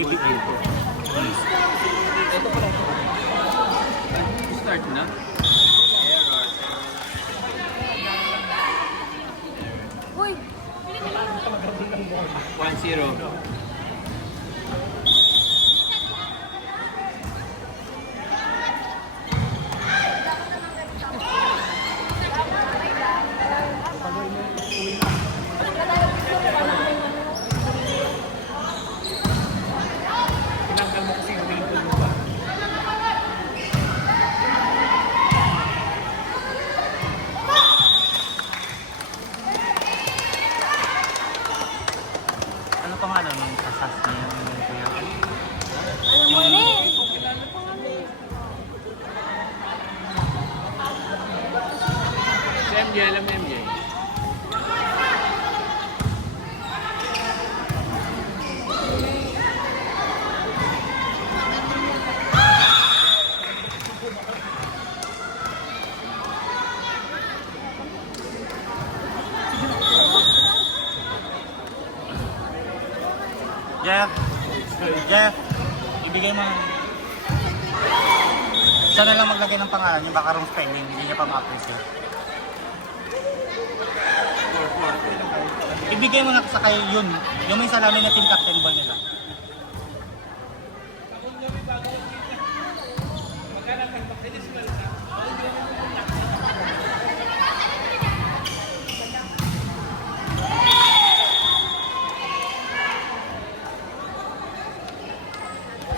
PBA ko. Ito pala ito. Start na. Error. Uy! 1-0. Tinanggal mo kasi yung wingfold mo ba? Ano pang ano nung kasas na yung kuya? Alam mo na eh! Si MJ, alam mo MJ? Jeff! Jeff! Ibigay mo. Siya na lang maglagay ng pangalan niya, baka wrong spelling, hindi niya pa ma-appreciate. Ibigay mo na sa kayo yun. Yung may salamin na team captain ba nila?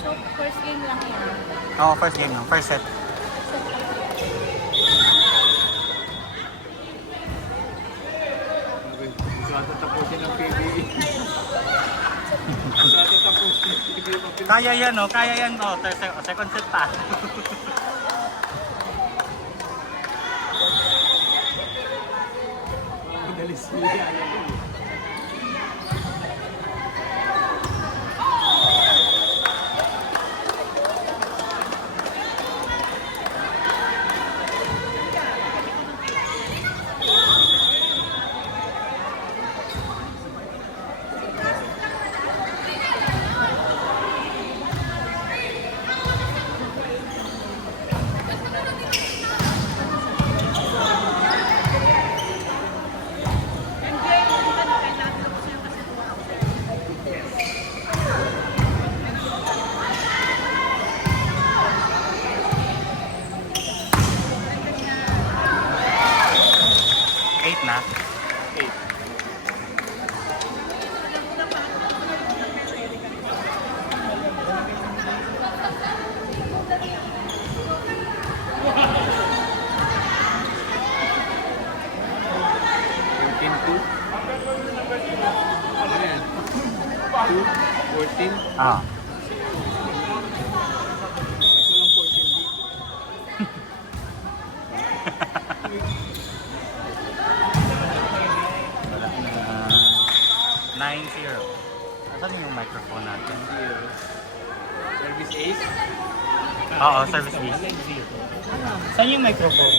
So, first game lang yan. Oo, first game lang, first set. Gusto natin tapusin ang PBA. Gusto natin tapusin ang PBA. Kaya yan, oh, kaya yan, oh, second set pa. Dalis niya. 8 na. 8. Ano yan? 2, 14. Ah. Ito lang 14 dito. Wala na. 9-0. Saan yung microphone natin? Service ace. Oo, service ace. Saan yung microphone?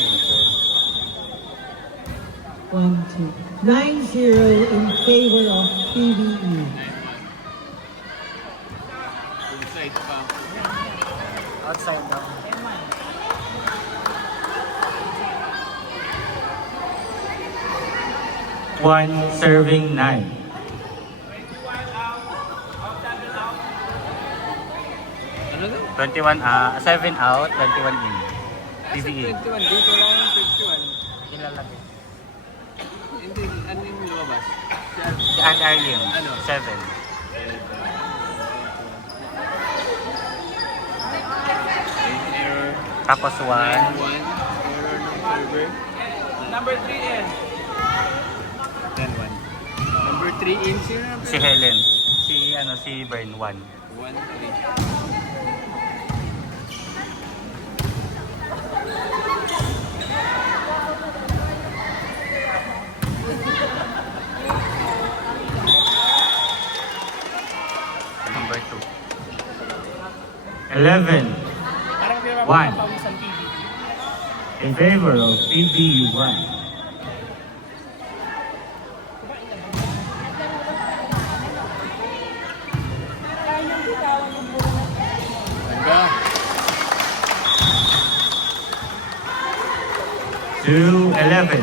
1-2. 9-0 in favor of PBE. Inside pa. Outside daw. One serving 9. Ano na? 21, 7 out, 21 in. PBE. 21 dito lang ang 21. Ilalagay. Hindi, ano yung lumabas? Si Arlene, Ano? 7. Error. Tapos 1. 1. Error ng server. Number 3 in. Then 1. Number 3 in. Sino number? Si Helen. Si Bern, 1. 1, 3. Number 2. 11. Parang di ba One. papawisan TV? In favor of PBU1. Kaya yung to 11.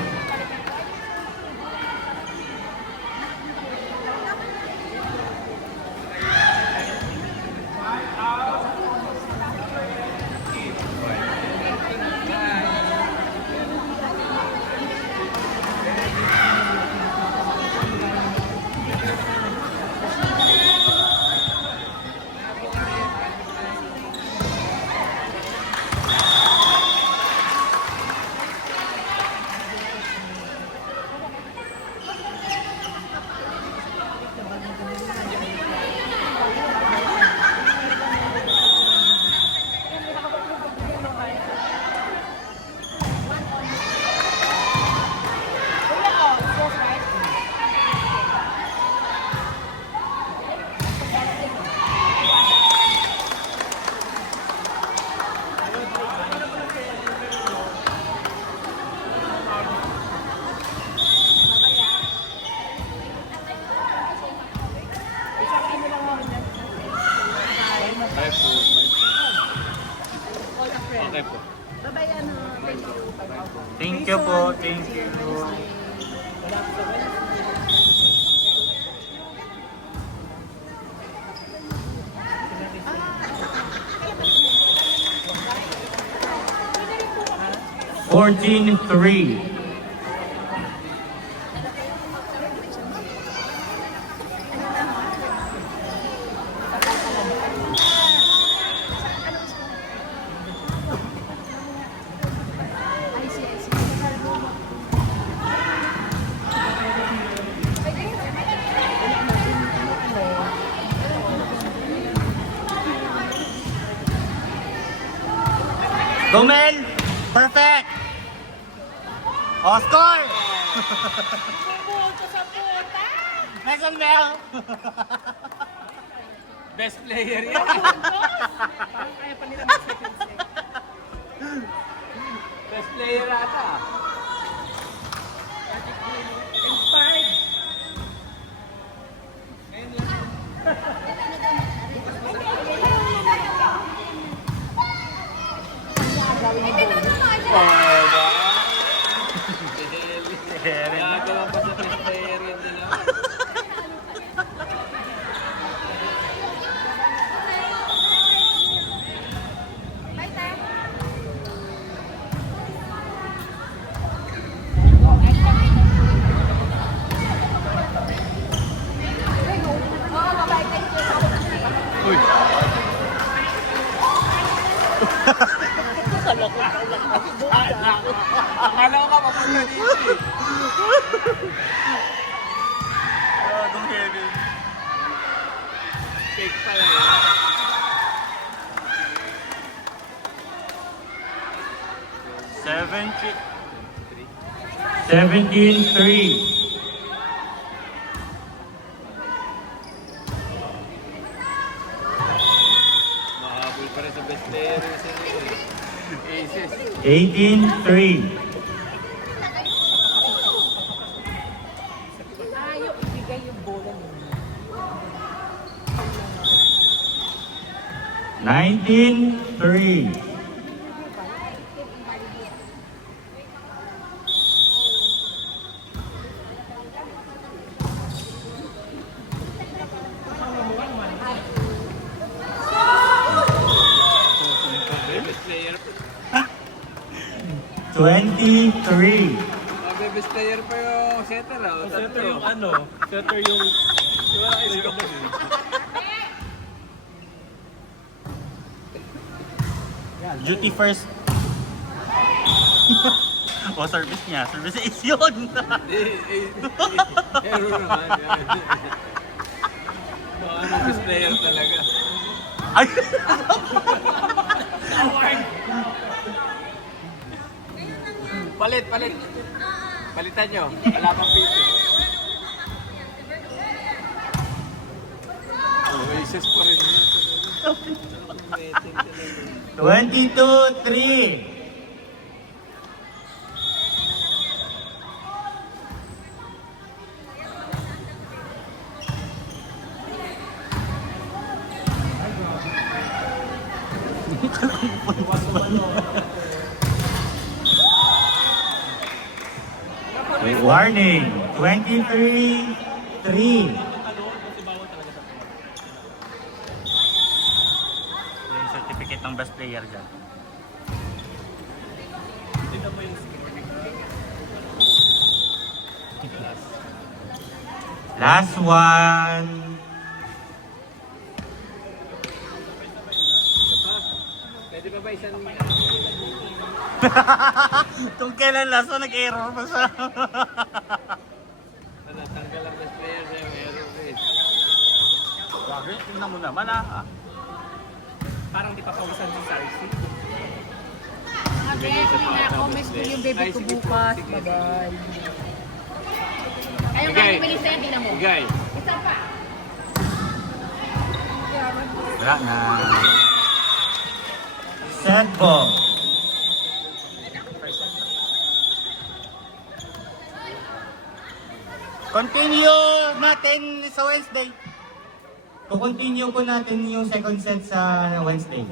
Okay po. Thank you po, thank you. Fourteen three. Gomel! Perfect! Oscar! Mason Mel! Best player yan. Best player ata. Nagagawa pa sa best player yan din ako. Uy! Akala ko ka mapunta dito eh. Gong Kevin. Fake pala eh. Seventeen. 17-3. Mahabol pa rin sa best player yung sa Aces. 18-3. Ayaw ibigay yung bola niyo. 19-3. Best player pa. 23. Best player pa yung setter ah. Setter yung ano, setter yung... Duty first. O, service niya. Service is yun. Pero naman yan. Ano best player talaga. Ay! Palit. Palitan nyo. Wala pang pito. Oh, Aces pa rin yun. 22-3. Warning, 23-3. Yung certificate ng best player dyan. Last one. Pwede pa ba isang... Kung kailan last one, nag-error pa siya. Ano, tanggal ang best player sa'yo, meron rin. Bakit? Tingnan mo naman ah. Parang di pa pawisan si Sarsi. Mga bebe, na-comment ko yung baby ko bukas. Bye-bye. Ayaw ka Bigay. bumili sa'yo, tingnan mo. Bigay. Isa pa. Wala na. Set ball. Continue natin sa Wednesday. Kukontinue po natin yung second set sa Wednesday.